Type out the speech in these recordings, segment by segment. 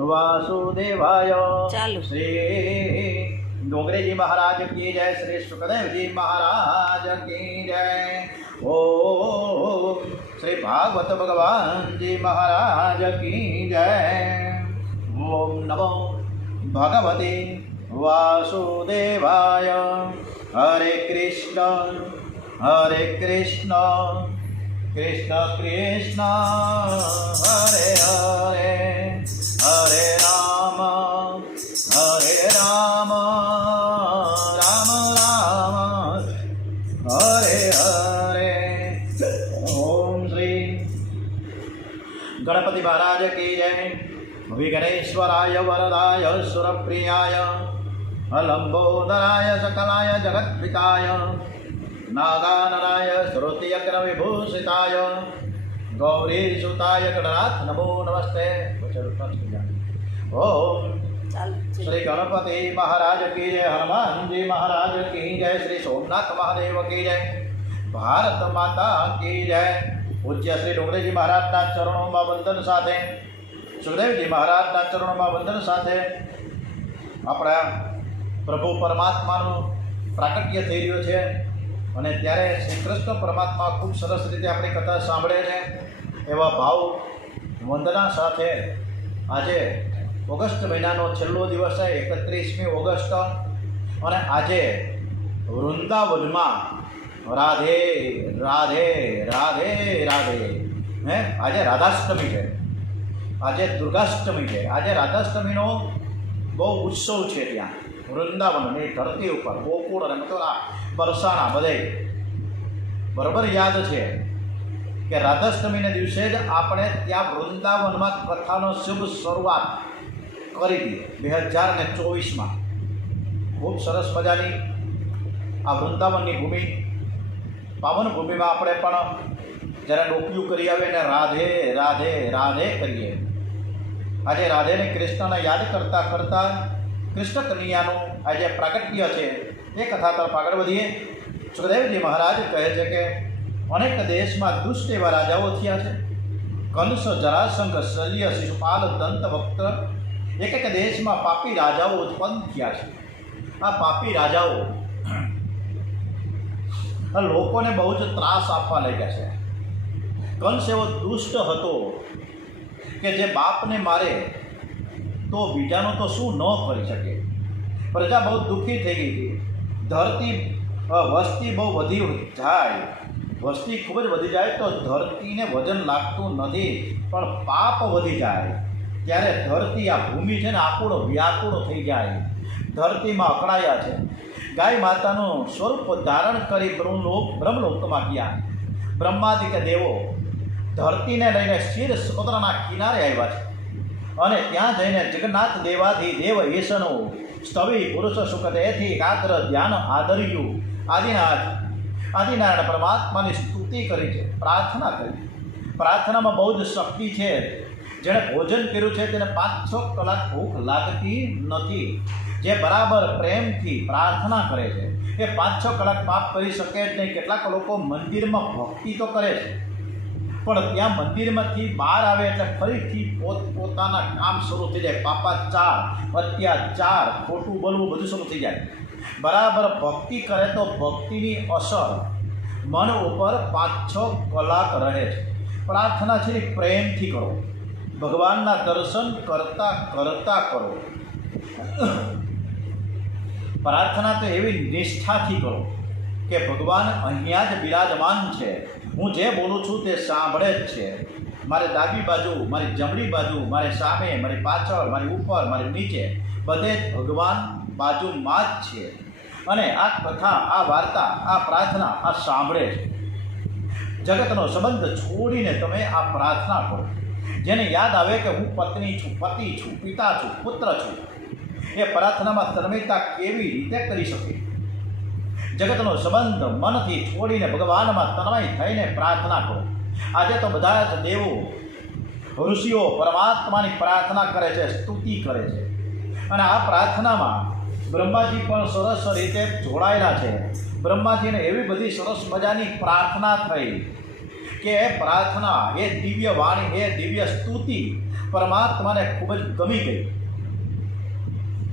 वासुदेवाय चालू। श्री डोंगरे जी महाराज की जय। श्री सुखदेव जी महाराज की जय। ओम श्री भागवत भगवान जी महाराज की जय। ओम नमो भगवते वासुदेवाय। हरे कृष्ण कृष्ण कृष्ण हरे हरे, हरे राम राम राम हरे हरे। ओम श्री गणपति महाराज की जय। विघ्नेश्वराय वरदाय सुरप्रियाय लंबोदराय सकलाय जगत्पिताय नागानराय श्रुतियज्ञविभूषिताय गौरीसुताय गणनाथ नमो नमस्ते। ओम श्री गणपति महाराज की जय। हनुमान जी महाराज की जय। श्री सोमनाथ महादेव की जय। भारत माता की जय। पूज्य श्री डोंगरे जी महाराजना चरणों में वंदन साथे, सुखदेव जी महाराजना चरणों में वंदन साथे अपना प्रभु परमात्माનું પ્રાકટ્ય થઈ રહ્યો છે અને ત્યારે શ્રી કૃષ્ણ પરમાત્મા ખૂબ સરસ રીતે આપણી કથા સાંભળે છે એવા ભાવ વંદના સાથે આજે ઓગસ્ટ મહિનાનો છેલ્લો દિવસ છે 31મી ઓગસ્ટ અને આજે વૃંદાવનમાં રાધે રાધે રાધે રાધે આજે રાધાષ્ટમી છે, આજે દુર્ગાષ્ટમી છે। આજે રાધાષ્ટમીનો બહુ ઉત્સવ છે ત્યાં વૃંદાવનની ધરતી ઉપર ગોકુળ અને મથુરા બરસાણા બધે બરાબર યાદ છે કે રાધાષ્ટમીના દિવસે જ આપણે ત્યાં વૃંદાવનમાં કથાનો શુભ શરૂઆત કરી હતી 2024માં। ખૂબ સરસ મજાની આ વૃંદાવનની ભૂમિ પાવન ભૂમિમાં આપણે પણ જ્યારે ડોકિયું કરી આવે ને રાધે રાધે રાધે કરીએ। આજે રાધેને કૃષ્ણને યાદ કરતાં કરતાં કૃષ્ણ કન્યાનું આજે પ્રાગટ્ય છે એ કથા તરફ આગળ વધીએ। સુખદેવજી મહારાજ કહે છે કે અનેક દેશમાં દુષ્ટ એવા રાજાઓ થયા છે। કંસ, જરાસંઘ, શલ્ય, શિશુપાલ, દંતવક્ત્ર એક એક દેશમાં પાપી રાજાઓ ઉત્પન્ન થયા છે। આ પાપી રાજાઓ લોકોને બહુ જ ત્રાસ આપવા લાગ્યા છે। કંસ એવો દુષ્ટ હતો કે જે બાપને મારે તો બીજાનું તો શું ન કરી શકે। પ્રજા બહુ દુઃખી થઈ ગઈ હતી। ધરતી વસ્તી બહુ વધી જાય, વસ્તી ખૂબ જ વધી જાય તો ધરતીને વજન લાગતું નથી, પણ પાપ વધી જાય ત્યારે ધરતી આ ભૂમિ છે ને આકુળ વ્યાકુળ થઈ જાય, ધરતીમાં અકળાયા છે। ગાય માતાનું સ્વરૂપ ધારણ કરી બ્રહ્મલોકમાં ગયા। બ્રહ્માદિક દેવો ધરતીને લઈને ક્ષીર સમુદ્રના કિનારે આવ્યા છે અને ત્યાં જઈને જગન્નાથ દેવાથી દેવ ઈશનું સ્તવી પુરુષ સુખદેથી એકાગ્ર ધ્યાન આદર્યું આદિનારાયણ પરમાત્માની સ્તુતિ કરી છે, પ્રાર્થના કરી। પ્રાર્થનામાં બહુ જ શક્તિ છે। જેણે ભોજન કર્યું છે તેને 5-6 કલાક ભૂખ લાગતી નથી। જે બરાબર પ્રેમથી પ્રાર્થના કરે છે એ 5-6 કલાક પાપ કરી શકે જ નહીં। કેટલાક લોકો મંદિરમાં ભક્તિ તો કરે છે પણ ત્યાં મંદિરમાંથી બહાર આવે એટલે ફરીથી પોતાના કામ શરૂ થઈ જાય। પાપાચાર, અત્યાચાર, ખોટું બોલવું બધું શરૂ થઈ જાય। બરાબર ભક્તિ કરે તો ભક્તિની અસર મન ઉપર 5-6 કલાક રહે છે। પ્રાર્થના છે એ પ્રેમથી કરો, ભગવાનના દર્શન કરતાં કરતાં કરો। પ્રાર્થના તો એવી નિષ્ઠાથી કરો કે ભગવાન અહીંયા જ બિરાજમાન છે, હું જે બોલું છું તે સાંભળે જ છે। મારે ડાબી બાજુ, મારી જમણી બાજુ, મારી સામે, મારી પાછળ, મારી ઉપર, મારી નીચે બધે જ ભગવાન બાજુમાં જ છે અને આ કથા, આ વાર્તા, આ પ્રાર્થના આ સાંભળે છે। જગતનો સંબંધ છોડીને તમે આ પ્રાર્થના કરો। જેને યાદ આવે કે હું પત્ની છું, પતિ છું, પિતા છું, પુત્ર છું, એ પ્રાર્થનામાં તન્મયતા કેવી રીતે કરી શકે। જગતનો સંબંધ મનથી છોડીને ભગવાનમાં તન્મય થઈને પ્રાર્થના કરો। આજે તો બધા જ દેવો ઋષિઓ પરમાત્માની પ્રાર્થના કરે છે, સ્તુતિ કરે છે અને આ પ્રાર્થનામાં બ્રહ્માજી પણ સરસ રીતે જોડાયેલા છે। બ્રહ્માજીને એવી બધી સરસ મજાની પ્રાર્થના થઈ કે પ્રાર્થના, એ દિવ્ય વાણી, એ દિવ્ય સ્તુતિ પરમાત્માને ખૂબ જ ગમી ગઈ.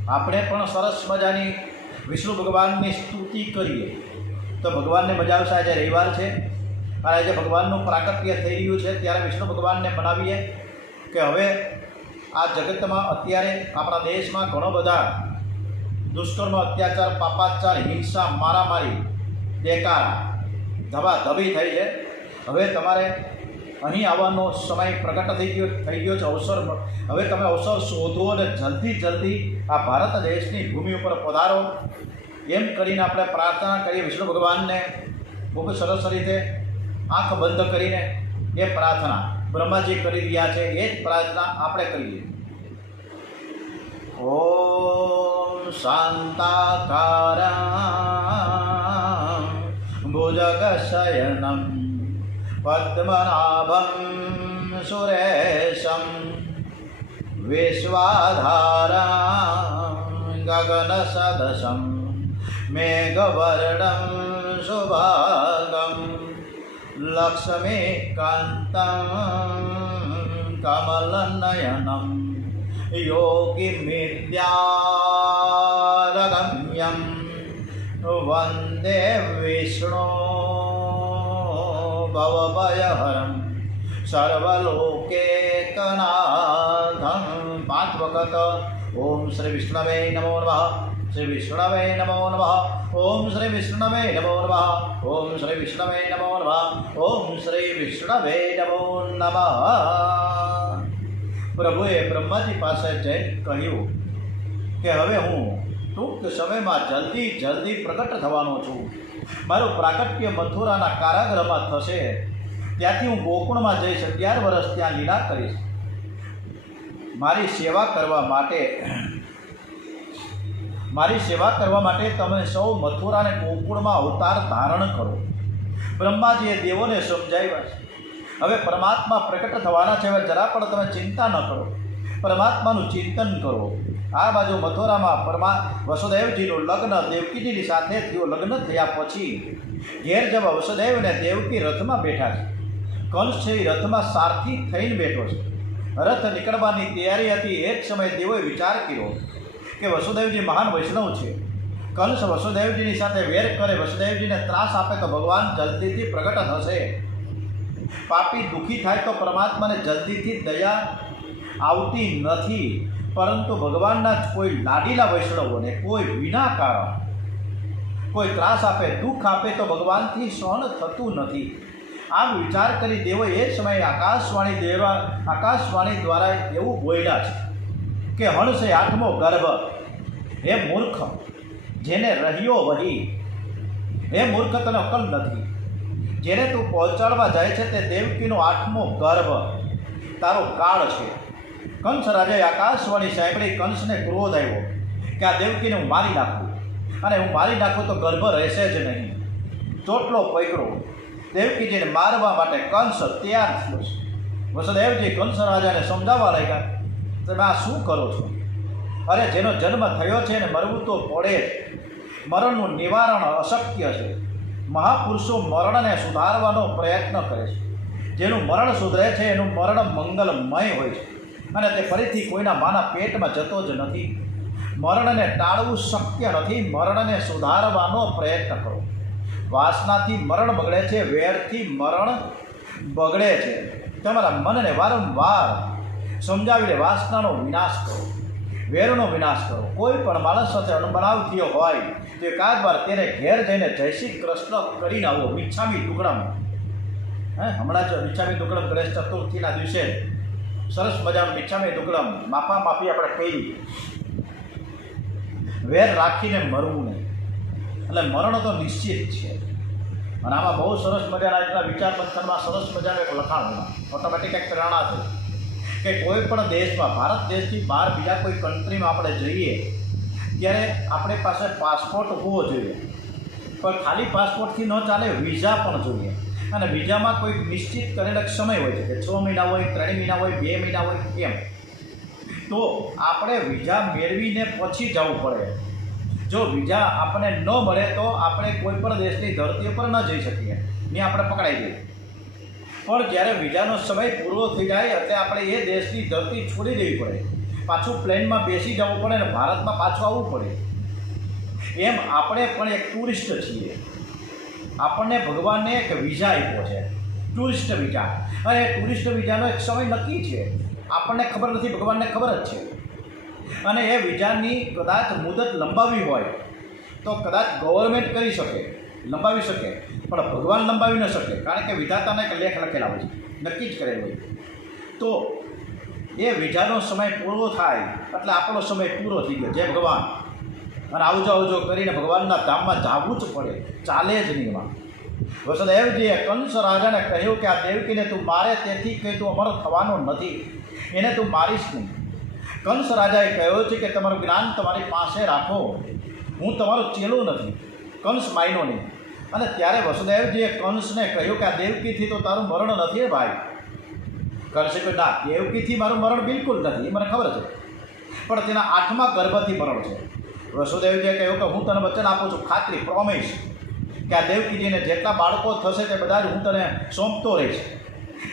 આપણે પણ સરસ મજાની વિષ્ણુ ભગવાનની સ્તુતિ કરીએ તો ભગવાનને મજા આવશે. આજે રવિવાર છે અને આજે ભગવાનનું પ્રાકટ્ય થઈ રહ્યું છે, ત્યારે વિષ્ણુ ભગવાનને મનાવીએ કે હવે આ જગતમાં અત્યારે આપણા દેશમાં ઘણો બધા દુષ્કર્મ, અત્યાચાર, પાપાચાર, હિંસા, મારામારી, દેકારા, ધબાધબી થઈ છે. હવે તમારે અહીં આવવાનો સમય પ્રગટ થઈ ગયો છે, અવસર. હવે તમે અવસર શોધો અને જલ્દી આ ભારત દેશની ભૂમિ ઉપર પધારો, એમ કરીને આપણે પ્રાર્થના કરીએ વિષ્ણુ ભગવાનને. ખૂબ સરસ રીતે આંખ બંધ કરીને એ પ્રાર્થના બ્રહ્માજી કરી રહ્યા છે, એ જ પ્રાર્થના આપણે કરીએ. ઓમ શાંતાકારં ભુજગશયનમ પદ્મનાભં સુરેશમ વિશ્વાધારં ગગનસદશમ મેઘવર્ણં શુભાંગં લક્ષ્મીકાન્तं કમલનયનમ યોગીમિત્યારગમ્યં વંદે વિષ્ણુ ભવભયહરં સર્વલોકૈકનાથં. 5 વખત ઓમ શ્રી વિષ્ણવે નમો નમઃ, શ્રી વિષ્ણવે નમો નમઃ, ઓમ શ્રી વિષ્ણવે નમો નમઃ, ઓમ શ્રી વિષ્ણવે નમો નમઃ, ઓમ શ્રી વિષ્ણવે નમો નમઃ. પ્રભુએ બ્રહ્માજી પાસે જઈને કહ્યું કે હવે હું ટૂંક સમયમાં જલ્દી પ્રગટ થવાનો છું. મારું પ્રાકટ્ય મથુરાના કારાગૃહમાં થશે, ત્યાંથી હું ગોકુળમાં જઈશ, 11 વર્ષ ત્યાં લીલા કરીશ. મારી સેવા કરવા માટે તમે સૌ મથુરા અને ગોકુળમાં અવતાર ધારણ કરો. બ્રહ્માજીએ દેવોને સમજાવ્યા છે. હવે પરમાત્મા પ્રકટ થવાના છે, હવે જરા પણ તમે ચિંતા ન કરો, પરમાત્માનું ચિંતન કરો. આ બાજુ મથુરામાં વસુદેવજીનું લગ્ન દેવકીજીની સાથે થયું. લગ્ન થયા પછી ઘેર જવા વસુદેવ અને દેવકી રથમાં બેઠા છે. કંસ છે એ રથમાં સારથી થઈને બેઠો છે. રથ નીકળવાની તૈયારી હતી. એક સમયે દેવોએ વિચાર કર્યો કે વસુદેવજી મહાન વૈષ્ણવ છે, કંસ વસુદેવજીની સાથે વેર કરે, વસુદેવજીને ત્રાસ આપે તો ભગવાન જલ્દીથી પ્રગટ થશે. પાપી દુઃખી થાય તો પરમાત્માને જલ્દીથી દયા આવતી નથી, પરંતુ ભગવાનના કોઈ લાડીલા વૈષ્ણવોને કોઈ વિના કારણ કોઈ ત્રાસ આપે, દુઃખ આપે તો ભગવાનથી સહન થતું નથી. આમ વિચાર કરી દેવોએ એ સમયે આકાશવાણી દ્વારા એવું બોલ્યા છે કે હણસે 8મો ગર્ભ, હે મૂર્ખ, જેને રહ્યો વહી, હે મૂર્ખ, તને અકલ નથી. જેને તું પહોંચાડવા જાય છે તે દેવકીનો 8મો ગર્ભ તારો કાળ છે. કંસ રાજાએ આકાશવાણી સાંભળી કંસને ક્રોધ આવ્યો કે આ દેવકીને હું મારી નાખું, અને હું મારી નાખું તો ગર્ભ રહેશે જ નહીં. ચોટલો પકડો દેવકીજીને મારવા માટે કંસ તૈયાર થયો છે. વસુદેવજી કંસ રાજાને સમજાવવા લાગ્યા, તમે આ શું કરો છો? અરે જેનો જન્મ થયો છે ને મરવું તો પડે જ. મરણનું નિવારણ અશક્ય છે. મહાપુરુષો મરણને સુધારવાનો પ્રયત્ન કરે છે. જેનું મરણ સુધરે છે એનું મરણ મંગલમય હોય છે, અને તે ફરીથી કોઈના માના પેટમાં જતો જ નથી. મરણને ટાળવું શક્ય નથી. મરણને સુધારવાનો પ્રયત્ન કરો. વાસનાથી મરણ બગડે છે, વેરથી મરણ બગડે છે. તમારા મનને વારંવાર સમજાવીને વાસનાનો વિનાશ કરો, વેરનો વિનાશ કરો. કોઈ પણ માણસ સાથે અણબનાવ થયો હોય તો એકાદ વાર તેને ઘેર જઈને જય શ્રી કૃષ્ણ કરીને આવો. મિચ્છામી દુક્કડમ, હમણાં જ મિચ્છામી દુક્કડમ ગણેશ ચતુર્થીના દિવસે સરસ મજાનું મિચ્છામી દુક્કડમ માફી આપણે કહી. વેર રાખીને મરવું નહીં, એટલે મરણ તો નિશ્ચિત છે. અને આમાં બહુ સરસ મજાના એટલા વિચાર મંથનમાં સરસ મજાનું એક લખાણ ઓટોમેટિક એક પ્રેરણા છે કે કોઈ પણ દેશમાં, ભારત દેશથી બહાર બીજા કોઈ કન્ટ્રીમાં આપણે જઈએ ત્યારે આપણી પાસે પાસપોર્ટ હોવો જોઈએ. પણ ખાલી પાસપોર્ટથી ન ચાલે, વિઝા પણ જોઈએ. અને વિઝામાં કોઈ નિશ્ચિત કરેલ સમય હોય છે કે 6 મહિના હોય, 3 મહિના હોય, 2 મહિના હોય, એમ. તો આપણે વિઝા મેળવીને પછી જવું પડે. જો વિઝા આપણને ન મળે તો આપણે કોઈ પણ દેશની ધરતી ઉપર ન જઈ શકીએ, ત્યાં આપણે પકડાઈ જઈએ. પણ જ્યારે વિઝાનો સમય પૂરો થઈ જાય એટલે આપણે એ દેશની ધરતી છોડી દેવી પડે, પાછું પ્લેનમાં બેસી જવું પડે ને ભારતમાં પાછું આવવું પડે. એમ આપણે પણ એક ટુરિસ્ટ છીએ. આપણને ભગવાનને એક વિઝા આપ્યો છે, ટુરિસ્ટ વિઝા. અને ટુરિસ્ટ વિઝાનો એક સમય નક્કી છે, આપણને ખબર નથી, ભગવાનને ખબર જ છે. અને એ વિઝાની કદાચ મુદત લંબાવી હોય તો કદાચ ગવર્મેન્ટ કરી શકે, લંબાવી શકે, પણ ભગવાન લંબાવી ન શકે, કારણ કે વિધાતાને એક લેખ લખેલા હોય છે, નક્કી જ કરેલું હોય. તો એ વિઝાનો સમય પૂરો થાય એટલે આપણો સમય પૂરો થઈ ગયો, જય ભગવાન. અને આવજો આવજો કરીને ભગવાનના ધામમાં જવું જ પડે, ચાલે જ નહીં. એમાં વસુદેવજીએ કંસ રાજાને કહ્યું કે આ દેવકીને તું મારે તેથી કંઈ તું અમર થવાનો નથી, એને તું મારીશ નહીં. કંસ રાજાએ કહ્યું છે કે તમારું જ્ઞાન તમારી પાસે રાખો, હું તમારો ચેલો નથી, કંસ માયનો નહીં. અને ત્યારે વસુદેવજીએ કંસને કહ્યું કે આ દેવકીથી તો તારું મરણ નથી ભાઈ. કંસે કહ્યું ના, દેવકીથી મારું મરણ બિલકુલ નથી, મને ખબર છે, પણ તેના 8મા ગર્ભથી મરણ છે. વસુદેવજીએ કહ્યું કે હું તને વચન આપું છું, ખાતરી, પ્રોમિસ, કે આ દેવકીજીને જેટલા બાળકો થશે તે બધા જ હું તને સોંપતો રહીશ.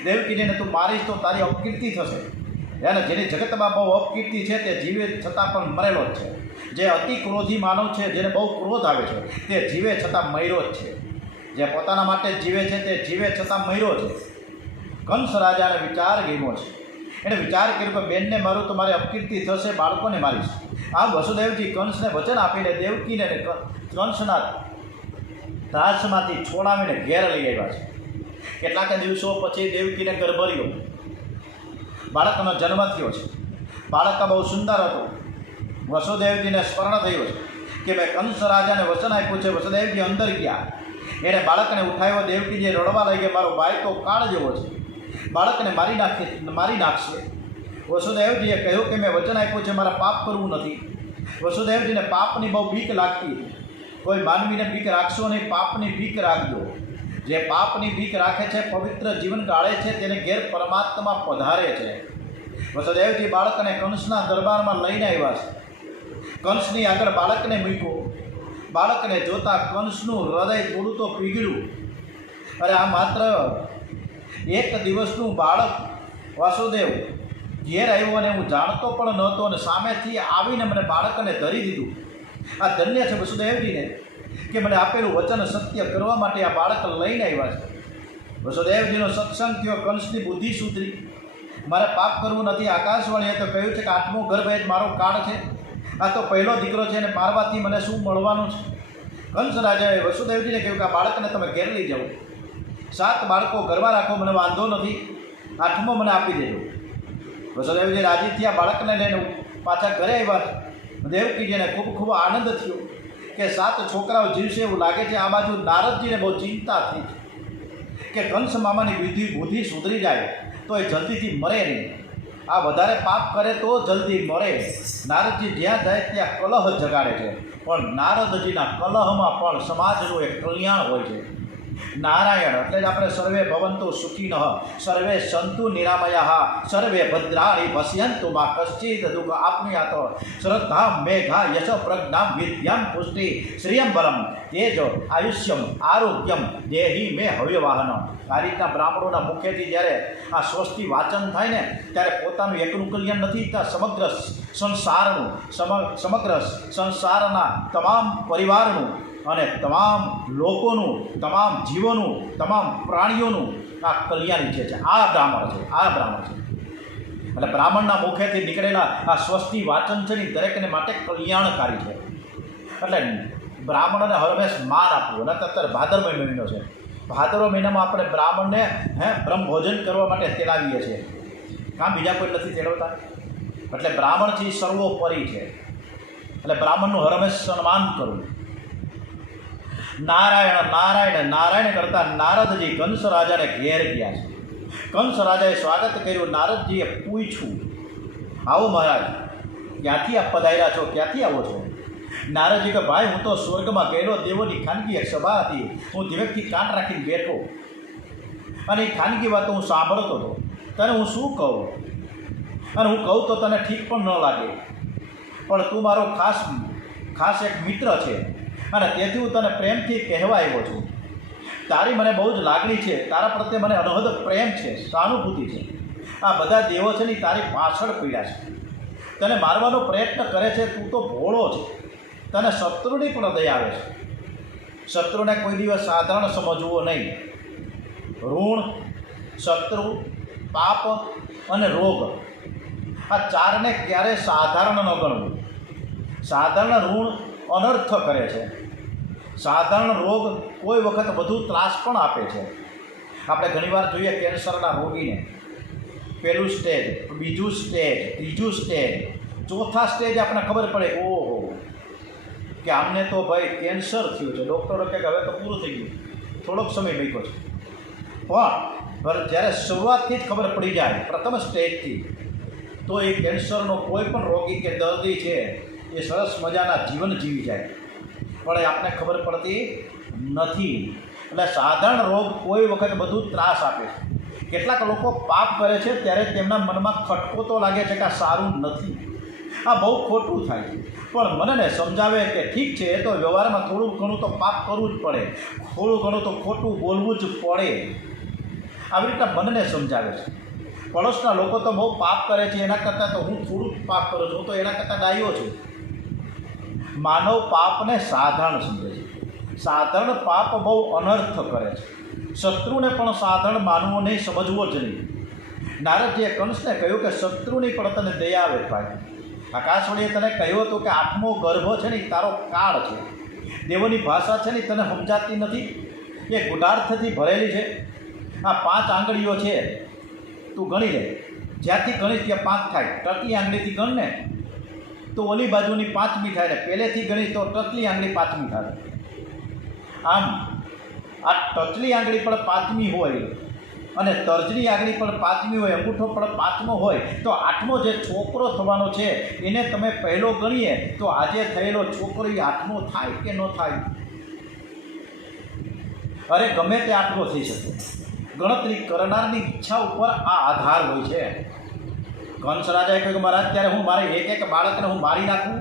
દેવકીજીને તું મારીશ તો તારી અપકીર્તિ થશે. અને જેની જગતમાં બહુ અપકીર્તિ છે તે જીવે છતાં પણ મરેલો જ છે. જે અતિ ક્રોધી માનવ છે, જેને બહુ ક્રોધ આવે છે, તે જીવે છતાં મર્યો જ છે. જે પોતાના માટે જીવે છે તે જીવે છતાં મર્યો છે. કંસ રાજાને વિચાર ગમ્યો છે. એણે વિચાર કર્યો કે બેનને મારું તો મારી અપકીર્તિ થશે, બાળકોને મારીશ. આમ વસુદેવજી કંસને વચન આપીને દેવકીને કંસના ત્રાસમાંથી છોડાવીને ઘેર લઈ આવ્યા છે. કેટલાક દિવસો પછી દેવકીને ગર્ભ રહ્યો, બાળકનો જન્મ થયો છે. બાળક બહુ સુંદર હતું. વસુદેવજીને સ્મરણ થયું છે કે મેં કંસ રાજાને વચન આપ્યું છે. વસુદેવજી અંદર ગયા, એણે બાળકને ઉઠાવ્યો. દેવકીજીએ રડવા લાગી, મારો ભાઈ તો કાળ જેવો છે, બાળકને મારી નાખશે. વસુદેવજીએ કહ્યું કે મેં વચન આપ્યું છે, મારા પાપ કરવું નથી. વસુદેવજીને પાપની બહુ બીક લાગતી. કોઈ માનવીને બીક રાખશો નહીં, પાપની બીક રાખજો. જે પાપની બીક રાખે છે, પવિત્ર જીવન ગાળે છે, તેને ઘેર પરમાત્મા પધારે છે. વસુદેવજી બાળકને કંસના દરબારમાં લઈને આવ્યા છે. કંસની આગળ બાળકને મૂક્યો. બાળકને જોતાં કંસનું હૃદય થોડું તો પીગળ્યું. અરે આ માત્ર 1 દિવસનું બાળક વાસુદેવ ઘેર આવ્યો અને હું જાણતો પણ નહોતો, અને સામેથી આવીને મને બાળકને ધરી દીધું. આ ધન્ય છે વસુદેવજીને કે મને આપેલું વચન સત્ય કરવા માટે આ બાળક લઈને આવ્યા છે. વસુદેવજીનો સત્સંગ થયો, કંસની બુદ્ધિ સુધરી. મારે પાપ કરવું નથી. આકાશવાણીએ તો કહ્યું છે કે 8મો ગર્ભ એ જ મારો કાળ છે. આ તો પહેલો દીકરો છે અને મારવાથી મને શું મળવાનું છે? કંસ રાજાએ વસુદેવજીને કહ્યું કે આ બાળકને તમે ઘેર લઈ જાઓ. 7 બાળકો ઘરમાં રાખો, મને વાંધો નથી, 8મો મને આપી દેજો. વસુદેવજી રાજી થયા, બાળકને લઈને પાછા ઘરે આવ્યા. દેવકીજીને ખૂબ ખૂબ આનંદ થયો કે 7 છોકરાઓ જીવશે એવું લાગે છે. આ બાજુ નારદજીને બહુ ચિંતા થઈ કે કંસ મામાની બુદ્ધિ સુધરી જાય તો એ જલ્દીથી મરે નહીં. આ વધારે પાપ કરે તો જલ્દી મરે. નારદજી જ્યાં જાય ત્યાં કલહ જગાડે છે, પણ નારદજીના કલહમાં પણ સમાજનું એક કલ્યાણ હોય છે. નારાયણ એટલે જ આપણે સર્વે ભવંતુ સુખીનઃ, સર્વે સંતુ નિરામયા, સર્વે ભદ્રાણી પશ્યંતુ મા કશ્ચિત દુઃખ આપનુયાત, શ્રદ્ધા મેઘા યશ પ્રજ્ઞામ વિદ્યામ પુષ્ટિ શ્રિયમ બલમ તેજ આયુષ્યમ આરોગ્યમ દેહી મે હવ્યવાહન. આ રીતના બ્રાહ્મણોના મુખેથી જ્યારે આ સ્વસ્તિ વાચન થાય ને ત્યારે પોતાનું એકનું કલ્યાણ નથી, ત્યાં સમગ્ર સંસારના તમામ પરિવારનું અને તમામ લોકોનું, તમામ જીવોનું, તમામ પ્રાણીઓનું આ કલ્યાણ ઈચ્છે છે. આ બ્રાહ્મણ છે. એટલે બ્રાહ્મણના મુખેથી નીકળેલા આ સ્વસ્તિ વાચન છે ને દરેકને માટે કલ્યાણકારી છે. એટલે બ્રાહ્મણોને હંમેશ માન આપવું. અને અત્યારે ભાદરમય મહિનો છે. ભાદરવા મહિનામાં આપણે બ્રાહ્મણને બ્રહ્મભોજન કરવા માટે તેડાવીએ છીએ. કામ બીજા કોઈ નથી તેડવતા. એટલે બ્રાહ્મણથી સર્વોપરી છે. એટલે બ્રાહ્મણનું હંમેશ સન્માન કરવું. નારાયણ નારાયણ નારાયણ કરતા નારદજી કંસ રાજાને ઘેર ગયા છે. કંસ રાજાએ સ્વાગત કર્યું. નારદજીએ પૂછ્યું, આવો મહારાજ, ક્યાંથી આપ પધાર્યા છો, ક્યાંથી આવો છો? નારદજી કે ભાઈ હું તો સ્વર્ગમાં ગયેલો, દેવોની ખાનગી એક સભા હતી, હું ધીરેકથી કાન રાખીને બેઠો અને એ ખાનગી વાતો હું સાંભળતો હતો. તને હું શું કહું, અને હું કહું તો તને ઠીક પણ ન લાગે, પણ તું મારો ખાસ એક મિત્ર છે અને તેથી હું તને પ્રેમથી કહેવા આવ્યો છું તારી મને બહુ જ લાગણી છે, તારા પ્રત્યે મને અનહદ પ્રેમ છે, સહાનુભૂતિ છે. આ બધા દેવો છે ને તારી પાછળ પીડ્યા છે, તને મારવાનો પ્રયત્ન કરે છે. તું તો ભોળો છે, તને શત્રુની પણ દયા આવે છે. શત્રુને કોઈ દિવસ સાધારણ સમજવો નહીં. ઋણ, શત્રુ, પાપ અને રોગ, આ ચારને ક્યારેય સાધારણ ન ગણવું. સાધારણ ઋણ અનર્થ કરે છે, સાધારણ રોગ કોઈ વખત વધુ ત્રાસ પણ આપે છે. આપણે ઘણીવાર જોઈએ કેન્સરના રોગીને પહેલું સ્ટેજ, બીજું સ્ટેજ, ત્રીજું સ્ટેજ, ચોથા સ્ટેજ આપણને ખબર પડે ઓહો કે આમને તો ભાઈ કેન્સર થયું છે. ડૉક્ટરો કહે કે હવે તો પૂરું થઈ ગયું, થોડોક સમય બેઠો છે. પણ જ્યારે શરૂઆતથી જ ખબર પડી જાય પ્રથમ સ્ટેજથી, તો એ કેન્સરનો કોઈ પણ રોગી કે દર્દી છે એ સરસ મજાના જીવન જીવી જાય. પણ એ આપણને ખબર પડતી નથી. એટલે સાધારણ રોગ કોઈ વખત બધું ત્રાસ આપે છે. કેટલાક લોકો પાપ કરે છે ત્યારે તેમના મનમાં ખટકો તો લાગે છે કે આ સારું નથી, આ બહુ ખોટું થાય છે. પણ મનને સમજાવે કે ઠીક છે, એ તો વ્યવહારમાં થોડું ઘણું તો પાપ કરવું જ પડે, થોડું ઘણું તો ખોટું બોલવું જ પડે. આવી રીતે મનને સમજાવે છે. પડોશના લોકો તો બહુ પાપ કરે છે, એના કરતાં તો હું થોડું જ પાપ કરું છું, હું તો એના કરતાં ડાયો છું. માનવ પાપને સાધારણ સમજે છે. સાધારણ પાપ બહુ અનર્થ કરે છે. શત્રુને પણ સાધારણ માનવો નહીં, સમજવો જ નહીં. નારદજીએ કંસને કહ્યું કે શત્રુની પણ તને દયા આવે ભાઈ. આકાશવાણીએ તને કહ્યું હતું કે 8મો ગર્ભ છે ને તારો કાળ છે. દેવોની ભાષા છે ને તને સમજાતી નથી, એ ગુઢાર્થથી ભરેલી છે. આ 5 આંગળીઓ છે, તું ગણી લે. જ્યાંથી ગણીશ ત્યાં 5 થાય. ટકલી આંગળીથી ગણ ને તો ઓલી બાજુની 5મી થાય ને પહેલેથી ગણીશ તો ટકલી આંગળી 5મી થાય. આમ આ ટચલી આંગળી પણ 5મી હોય અને તર્જની આંગળી પણ 5મી હોય, અંગૂઠો પણ 5મો હોય, તો 8મો જે છોકરો થવાનો છે એને તમે પહેલો ગણીએ તો આજે થયેલો છોકરો એ 8મો થાય કે ન થાય? અરે ગમે તે 8મો થઈ શકે. ગણતરી કરનારની ઈચ્છા ઉપર આ આધાર હોય છે. કંસ રાજાએ કહ્યું કે મહારાજ ત્યારે હું મારે એક બાળકને હું મારી નાખું?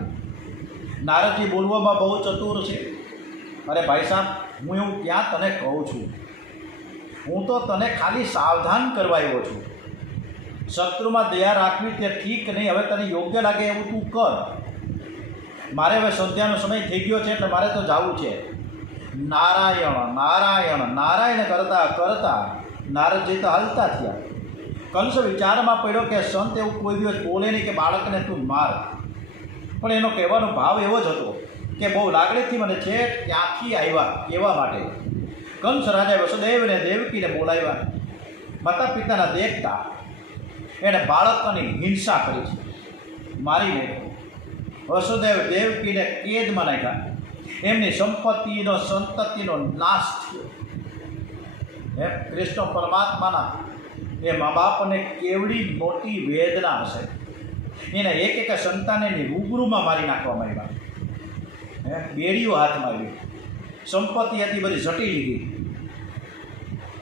નારદજી બોલવામાં બહુ ચતુર છે. અરે ભાઈ સાહેબ, હું એવું ક્યાં તને કહું છું, હું તો તને ખાલી સાવધાન કરવા આવ્યો છું. શત્રુમાં દયા રાખવી તે ઠીક નહીં. હવે તને યોગ્ય લાગે એવું તું કર. મારે હવે સંધ્યાનો સમય થઈ ગયો છે એટલે મારે તો જવું છે. નારાયણ નારાયણ નારાયણ કરતા કરતા નારદજી તો હાલતા થયા. કંસ વિચારમાં પડ્યો કે સંત એવું કોઈ દિવસ બોલે નહીં કે બાળકને તું માર. પણ એનો કહેવાનો ભાવ એવો જ હતો કે બહુ લાગણીથી મને છે ક્યાંથી આવ્યા કહેવા માટે. કંસ રાજાએ વસુદેવને દેવકીને બોલાવ્યા. માતા પિતાના દેખતા એણે બાળકની હિંસા કરી છે, મારી નાખ્યો. વસુદેવ દેવકીને કેદમાં નાખ્યા. એમની સંપત્તિનો સંતતિનો નાશ થયો. એમ કૃષ્ણ પરમાત્માના એ મા બાપને કેવડી મોટી વેદના હશે. એને એક સંતાનેની રૂબરૂમાં મારી નાખવામાં આવ્યા. બેડીઓ હાથમાં આવી, સંપત્તિ હતી બધી ઝટી લીધી.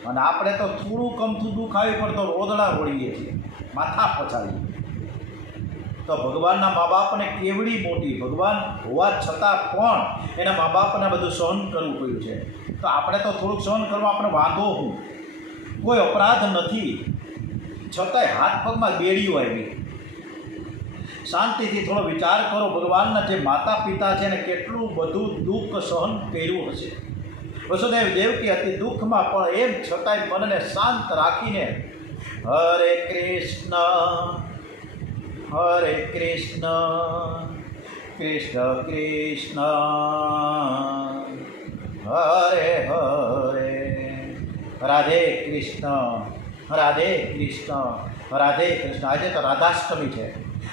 અને આપણે તો થોડું કમથું દુઃખ આવી પણ તો રોદડા રોડીએ છીએ, માથા પછાડીએ. તો ભગવાનના મા બાપને કેવડી મોટી, ભગવાન હોવા છતાં પણ એના મા બાપને બધું સહન કરવું પડ્યું છે. તો આપણે તો થોડુંક સહન કરવા આપણે વાંધો હું, કોઈ અપરાધ નથી, છતાંય હાથ પગમાં બેડીઓ આવી. શાંતિથી થોડો વિચાર કરો, ભગવાનના જે માતા પિતા છે ને કેટલું બધું દુઃખ સહન કર્યું હશે. વસુદેવ દેવકી હતી દુઃખમાં, પણ એમ છતાંય મનને શાંત રાખીને હરે કૃષ્ણ હરે કૃષ્ણ કૃષ્ણ કૃષ્ણ હરે હરે રાધે કૃષ્ણ રાધે કૃષ્ણ રાધે કૃષ્ણ. આજે તો રાધાષ્ટમી છે.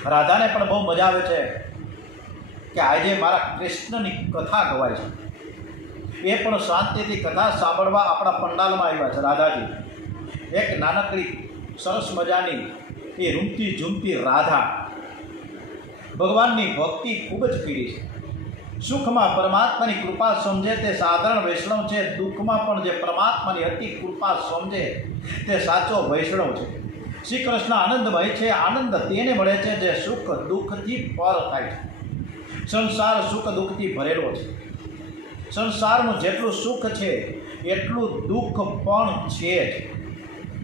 રાધાને પણ બહુ મજા આવે છે કે આજે મારા કૃષ્ણની કથા ગવાય છે. એ પણ શાંતિથી કથા સાંભળવા આપણા પંડાલમાં આવ્યા છે. રાધાજી એક નાનકડી સરસ મજાની એ રૂમતી ઝૂમતી રાધા ભગવાનની ભક્તિ ખૂબ જ કરી છે. સુખમાં પરમાત્માની કૃપા સમજે તે સાધારણ વૈષ્ણવ છે, દુઃખમાં પણ જે પરમાત્માની અતિ કૃપા સમજે તે સાચો વૈષ્ણવ છે. શ્રી કૃષ્ણ આનંદમય છે. આનંદ તેને મળે છે જે સુખ દુઃખથી પર થાય છે. સંસાર સુખ દુઃખથી ભરેલો છે. સંસારનું જેટલું સુખ છે એટલું દુઃખ પણ છે જ.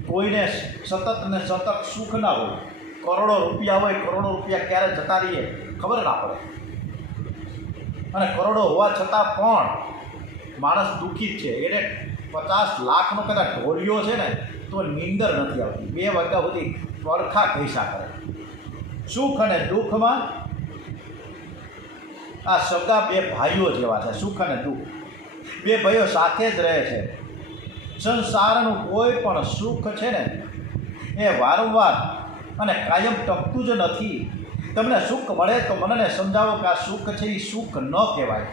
કોઈને સતત ને સતત સુખ ના હોય, કરોડો રૂપિયા હોય, કરોડો રૂપિયા ક્યારે જતા રહીએ ખબર ના પડે, અને કરોડો હોવા છતાં પણ માણસ દુઃખી જ છે. એટલે 50 લાખનો કદાચ ઢોલિયો છે ને તો નીંદર નથી આવતી, 2 વાગ્યા સુધી પડખા ઘૈસા કરે. સુખ અને દુઃખમાં આ સગા 2 ભાઈઓ જેવા છે. સુખ અને દુઃખ 2 ભાઈઓ સાથે જ રહે છે. સંસારનું કોઈ પણ સુખ છે ને એ વારંવાર અને કાયમ ટકતું જ નથી. તમને સુખ મળે તો મનને સમજાવો કે આ સુખ છે એ સુખ ન કહેવાય,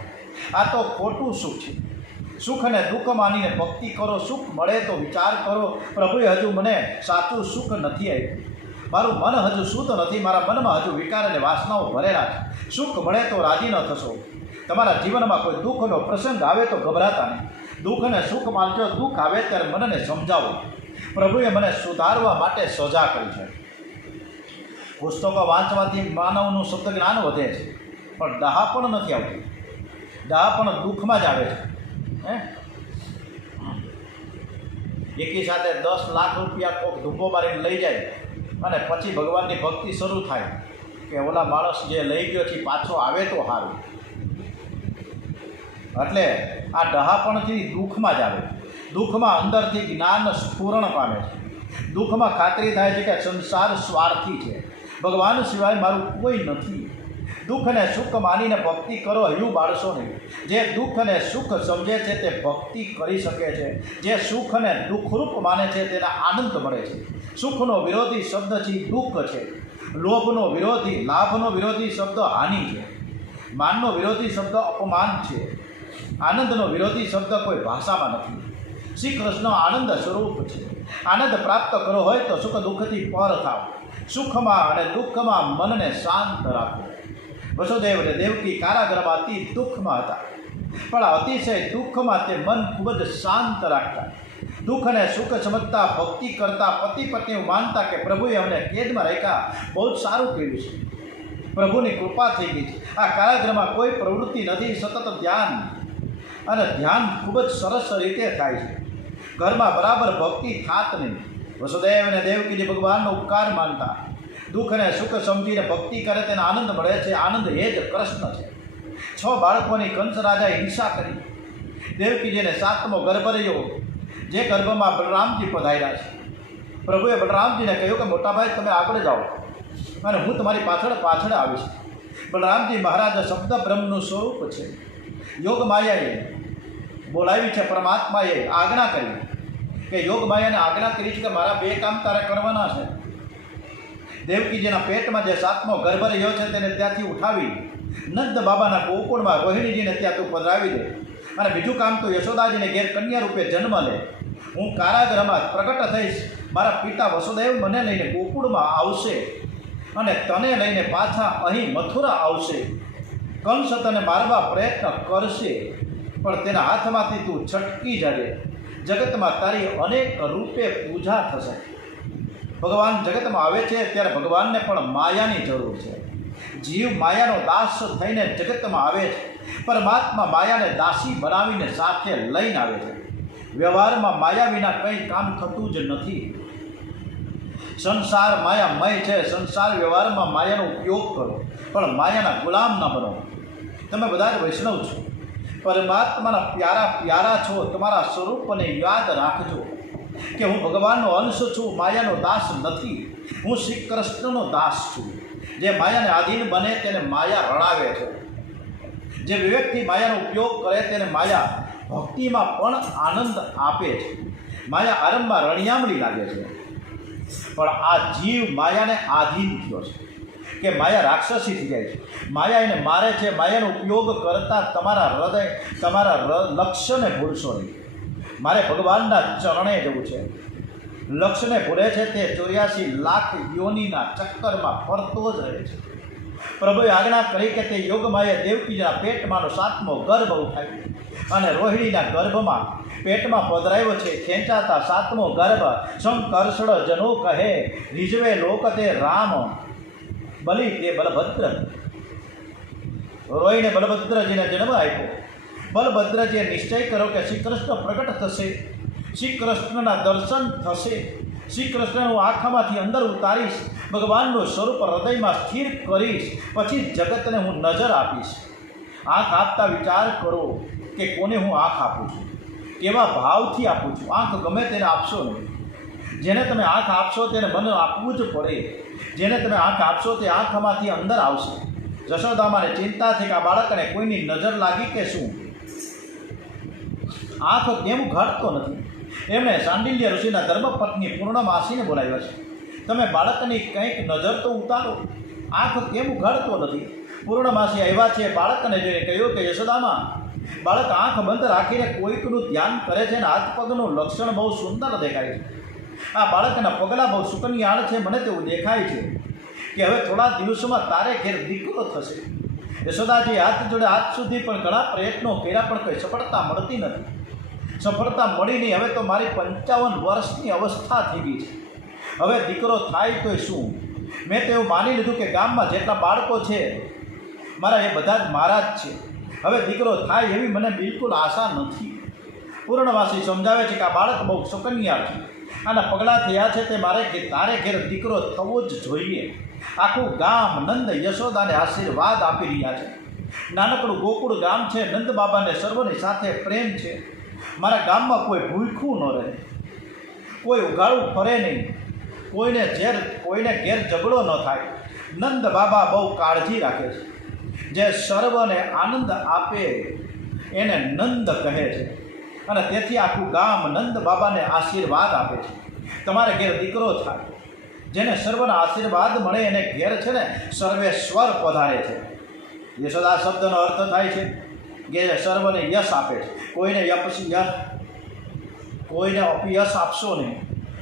આ તો ખોટું સુખ છે. સુખ અને દુઃખ માનીને ભક્તિ કરો. સુખ મળે તો વિચાર કરો, પ્રભુએ હજુ મને સાચું સુખ નથી આપ્યું, મારું મન હજુ શુદ્ધ નથી, મારા મનમાં હજુ વિકાર અને વાસનાઓ ભરેલા છે. સુખ મળે તો રાજી ન થશો. તમારા જીવનમાં કોઈ દુઃખનો પ્રસંગ આવે તો ગભરાતા નહીં. દુઃખ અને સુખ માનજો. દુઃખ આવે ત્યારે મનને સમજાવો, પ્રભુએ મને સુધારવા માટે સજા કરી છે. પુસ્તકો વાંચવાથી માનવનું શબ્દ જ્ઞાન વધે છે, પણ ડહાપણ નથી આવતું. ડહાપણ દુઃખમાં જ આવે છે. એકી સાથે 10 લાખ રૂપિયા કોક ધૂપો મારીને લઈ જાય અને પછી ભગવાનની ભક્તિ શરૂ થાય કે ઓલા માણસ જે લઈ ગયો છે પાછો આવે તો સારું. એટલે આ ડહાપણથી દુઃખમાં જ આવે. દુઃખમાં અંદરથી જ્ઞાન સ્ફુરણ પામે છે. દુઃખમાં ખાતરી થાય છે કે સંસાર સ્વાર્થી છે, ભગવાન સિવાય મારું કોઈ નથી. દુઃખ અને સુખ માનીને ભક્તિ કરો, હૈયું બાળશો નહીં. જે દુઃખ અને સુખ સમજે છે તે ભક્તિ કરી શકે છે. જે સુખ અને દુઃખરૂપ માને છે તેને આનંદ મળે છે. સુખનો વિરોધી શબ્દ છે દુઃખ છે. લોભનો વિરોધી, લાભનો વિરોધી શબ્દ હાનિ છે. માનનો વિરોધી શબ્દ અપમાન છે. આનંદનો વિરોધી શબ્દ કોઈ ભાષામાં નથી. શ્રી કૃષ્ણ આનંદ સ્વરૂપ છે. આનંદ પ્રાપ્ત કરો હોય તો સુખ દુઃખથી પર થાવ. સુખમાં અને દુઃખમાં મનને શાંત રાખો. વસુદેવ અને દેવકી કારાગૃહમાં અતિ દુઃખમાં હતા, પણ અતિશય દુઃખમાં તે મન ખૂબ જ શાંત રાખતા. દુઃખ અને સુખ સમજતા, ભક્તિ કરતા, પતિ પત્ની માનતા કે પ્રભુએ અમને કેદમાં રાખ્યા, બહુ જ સારું કર્યું છે, પ્રભુની કૃપા થઈ ગઈ છે. આ કારાગૃહમાં કોઈ પ્રવૃત્તિ નથી, સતત ધ્યાન, અને ધ્યાન ખૂબ જ સરસ રીતે થાય છે. ઘરમાં બરાબર ભક્તિ થાત નહીં. વસુદેવ અને દેવકીજી ભગવાનનો ઉપકાર માનતા, દુઃખ અને સુખ સમજીને ભક્તિ કરે તેને આનંદ મળે છે. આનંદ એ જ કૃષ્ણ છે. 6 બાળકોની કંસ રાજાએ હિંસા કરી. દેવકીજીને 7મો ગર્ભ રહ્યો, જે ગર્ભમાં બલરામજી પધાર્યા છે. પ્રભુએ બલરામજીને કહ્યું કે મોટાભાઈ તમે આગળ જાઓ અને હું તમારી પાછળ પાછળ આવીશ. બલરામજી મહારાજ શબ્દ બ્રહ્મનું સ્વરૂપ છે. યોગ માયાએ બોલાવી છે, પરમાત્માએ આજ્ઞા કરી કે યોગ માયાને આજ્ઞા કરી છે કે મારા 2 કામ તારે કરવાના છે. દેવકીજીના પેટમાં જે 7મો ગર્ભ રહ્યો છે તેને ત્યાંથી ઉઠાવી નંદ બાબાના ગોકુળમાં રોહિણીજીને ત્યાં તું પધરાવી દે. અને બીજું કામ તો યશોદાજીને ઘેર કન્યા રૂપે જન્મ લે. હું કારાગૃહમાં પ્રગટ થઈશ, મારા પિતા વસુદેવ મને લઈને ગોકુળમાં આવશે અને તને લઈને પાછા અહીં મથુરા આવશે. કંસ તને મારવા પ્રયત્ન કરશે, પણ તેના હાથમાંથી તું છટકી જજે. જગતમાં તારી અનેક રૂપે પૂજા થશે. ભગવાન જગતમાં આવે છે ત્યારે ભગવાનને પણ માયાની જરૂર છે. જીવ માયાનો દાસ થઈને જગતમાં આવે છે, પરમાત્મા માયાને દાસી બનાવીને સાથે લઈને આવે છે. વ્યવહારમાં માયા વિના કંઈ કામ થતું જ નથી. સંસાર માયામય છે. સંસાર વ્યવહારમાં માયાનો ઉપયોગ કરો, પણ માયાના ગુલામ ન બનો. તમે બધા જ વૈષ્ણવ છો, પરમાત્માના પ્યારા પ્યારા છો. તમારા સ્વરૂપને યાદ રાખજો કે હું ભગવાનનો અંશ છું, માયાનો દાસ નથી. હું શ્રી કૃષ્ણનો દાસ છું. જે માયાને આધીન બને તેને માયા રડાવે છે. જે વિવેકથી માયાનો ઉપયોગ કરે તેને માયા ભક્તિમાં પણ આનંદ આપે છે. માયા આરંભમાં રણિયામણી લાગે છે, પણ આ જીવ માયાને આધીન થયો છે કે માયા રાક્ષસી થઈ જાય છે. માયા એને મારે છે. માયાનો ઉપયોગ કરતાં તમારા હૃદય, તમારા લક્ષ્યને ભૂલશો નહીં. મારે ભગવાનના ચરણે જવું છે. લક્ષ્યને ભૂલે છે તે 84 લાખ યોનિના ચક્કરમાં ફરતો જ રહે છે. પ્રભુએ આજ્ઞા કરી કે તે યોગમાયા દેવકીના પેટમાંનો 7મો ગર્ભ ઉઠાવ્યો અને રોહિણીના ગર્ભમાં પેટમાં પધરાવ્યો છે. ખેંચાતા 7મો ગર્ભ શંકર્ષણ જનો કહે, રીઝવે લોક તે રામ, બલિ તે બલભદ્ર. રોહિણે બલભદ્રજીને જન્મ આપ્યો. બલભદ્રજીએ નિશ્ચય કર્યો કે શ્રી કૃષ્ણ પ્રગટ થશે, શ્રી કૃષ્ણના દર્શન થશે, શ્રી કૃષ્ણનું આંખમાંથી અંદર ઉતારીશ, ભગવાનનું સ્વરૂપ હૃદયમાં સ્થિર કરીશ, પછી જગતને હું નજર આપીશ. આંખ આપતા વિચાર કરો કે કોને હું આંખ આપું છું, કેવા ભાવથી આપું છું. આંખ ગમે તેને આપશો નહીં. જેને તમે આંખ આપશો તેને મન આપવું જ પડે. જેને તમે આંખ આપશો તે આંખમાંથી અંદર આવશે. જશોદામાને ચિંતા થઈ કે આ બાળકને કોઈની નજર લાગી કે શું, આંખ કેમ ઘડતો નથી. એમણે સાંડિલ્ય ઋષિના ધર્મપત્ની પૂર્ણમાસીને બોલાવ્યા છે. તમે બાળકની કંઈક નજર તો ઉતારો, આંખ કેમ ઘડતો નથી. પૂર્ણમાસી આવ્યા છે. બાળકને જોઈને કહ્યું કે યશોદામાં, બાળક આંખ બંધ રાખીને કોઈકનું ધ્યાન કરે છે અને હાથ પગનું લક્ષણ બહુ સુંદર દેખાય છે. આ બાળકના પગલાં બહુ સુકન્યાળ છે. મને તેવું દેખાય છે કે હવે થોડા દિવસોમાં તારે ઘેર દીકરો થશે. યશોદાજી હાથ જોડે હાથ સુધી પણ ઘણા પ્રયત્નો કર્યા, પણ કંઈ સફળતા મળતી નથી. સફળતા મળી નહીં. હવે તો મારી 55 વર્ષની અવસ્થા થઈ ગઈ છે. હવે દીકરો થાય તો શું? મેં તો એવું માની લીધું કે ગામમાં જેટલા બાળકો છે મારા, એ બધા જ મારા જ છે. હવે દીકરો થાય એવી મને બિલકુલ આશા નથી. પૂર્ણવાસી સમજાવે છે કે આ બાળક બહુ સુકન્યાળ છે, આના પગલાં થયા છે, તે તારે ઘેર દીકરો થવો જ જોઈએ. આખું ગામ નંદ યશોદાને આશીર્વાદ આપી રહ્યા છે. નાનકડું ગોકુળ ગામ છે. નંદ બાબાને સર્વની સાથે પ્રેમ છે. મારા ગામમાં કોઈ ભૂખ્યું ન રહે, કોઈ ઉઘાડું ફરે નહીં, કોઈને ઘેર ઝઘડો ન થાય. નંદ બાબા બહુ કાળજી રાખે છે. જે સર્વને આનંદ આપે એને નંદ કહે છે. અને તેથી આખું ગામ નંદ બાબાને આશીર્વાદ આપે છે. તમારે ઘેર દીકરો થાય, જેને સર્વના આશીર્વાદ મળે એને ઘેર છે ને સર્વેશ્વર પધારે છે. યશોદા શબ્દનો અર્થ થાય છે કે સર્વને યશ આપે છે. કોઈને અપયશ આપશો નહીં.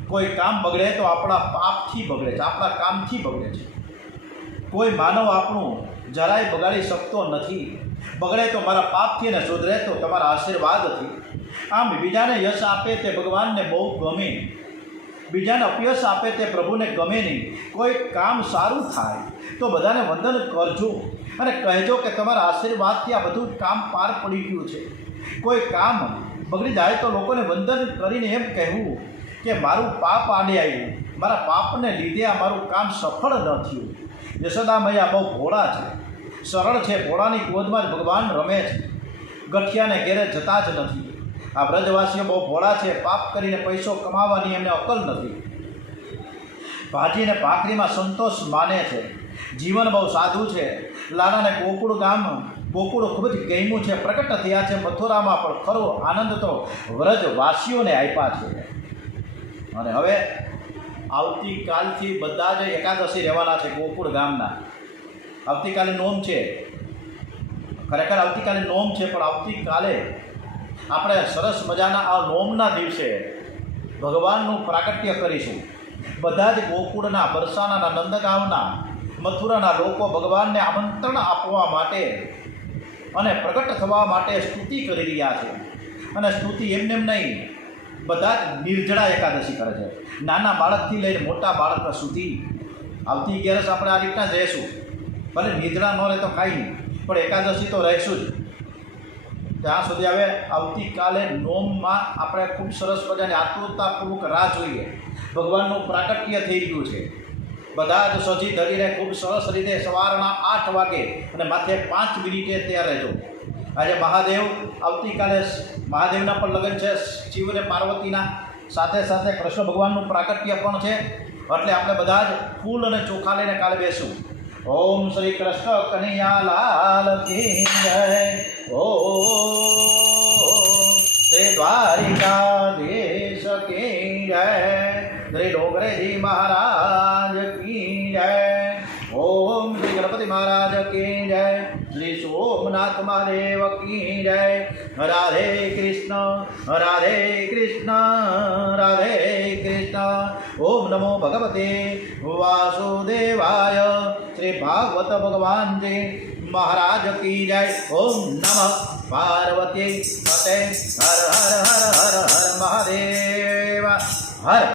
કોઈ કામ બગડે તો આપણા પાપથી બગડે છે, આપણા કામથી બગડે છે. કોઈ માનવ આપણું જરાય બગાડી શકતો નથી. બગડે તો મારા પાપથી અને સુધરે તો તમારા આશીર્વાદથી. આમ બીજાને યશ આપે તે ભગવાનને બહુ ગમે, બીજાને અપયશ આપે તે પ્રભુને ગમે નહીં. કોઈ કામ સારું થાય તો બધાને વંદન કરજો અને કહેજો કે તમારા આશીર્વાદથી આ બધું કામ પાર પડી ગયું છે. કોઈ કામ બગડી જાય તો લોકોને વંદન કરીને એમ કહેવું કે મારું પાપ આડે આવ્યું, મારા પાપને લીધે આ મારું કામ સફળ ન થયું. યશોદા મૈયા બહુ ભોળા છે, સરળ છે. ભોળાની ગોદમાં જ ભગવાન રમે છે. ગઠિયાને ઘેરે જતા જ નથી. આ વ્રજવાસીઓ બહુ ભોળા છે. પાપ કરીને પૈસો કમાવાની એમને અકલ નથી. ભાજીને ભાખરીમાં સંતોષ માને છે. જીવન બહુ સાદું છે. લાલાને ગોકુળ ખૂબ જ ગમ્યું છે. પ્રગટ થયા છે મથુરામાં, પણ ખરો આનંદ તો વ્રજવાસીઓને આપ્યા છે. અને હવે આવતીકાલથી બધા જ એકાદશી રહેવાના છે ગોકુળ ગામના. આવતીકાલે નોમ છે, ખરેખર આવતીકાલે નોમ છે, પણ આવતીકાલે આપણે સરસ મજાના આ નોમના દિવસે ભગવાનનું પ્રાગટ્ય કરીશું. બધા જ ગોકુળના, બરસાનાના, નંદગામના, મથુરાના લોકો ભગવાનને આમંત્રણ આપવા માટે અને પ્રગટ થવા માટે સ્તુતિ કરી રહ્યા છે. અને સ્તુતિ એમને એમ નહીં, બધા જ નિર્જળા એકાદશી કરે છે. નાના બાળકથી લઈને મોટા બાળક સુધી આવતી 11 આપણે આ રીતના જ રહીશું. ભલે નિર્જળા ન રહે તો કાંઈ નહીં, પણ એકાદશી તો રહીશું જ. ત્યાં સુધી હવે આવતીકાલે નોમમાં આપણે ખૂબ સરસ મજાની આતુરતાપૂર્વક રાહ જોઈએ. ભગવાનનું પ્રાગટ્ય થઈ ગયું છે. બધા જ સજી ધરીને ખૂબ સરસ રીતે સવારના 8 વાગે અને માથે 5 મિનિટે તૈયાર રહેજો. આજે મહાદેવ, આવતીકાલે મહાદેવના પણ લગ્ન છે, શિવ અને પાર્વતીના, સાથે સાથે કૃષ્ણ ભગવાનનું પ્રાગટ્ય પણ છે. એટલે આપણે બધા જ ફૂલ અને ચોખા લઈને કાલે બેસું. ઓમ શ્રી કૃષ્ણ કનૈયા લાલ કી જય. ઓમ શ્રી દ્વારિકાધીશ કી જય. શ્રી ડોગરેજી મહારાજ કી જય. ઓમ શ્રી ગણપતિ મહારાજ કી જય. શ્રી સોમનાથ મહાદેવ કી જય. રાધે કૃષ્ણ, રાધે કૃષ્ણ, રાધે કૃષ્ણ. ઓમ નમો ભગવતે વાસુદેવાય. શ્રી ભાગવત ભગવાનજી મહારાજ કી જય. ઓમ નમઃ પાર્વતી પતે. હર હર હર હર હર મહાદેવ હર.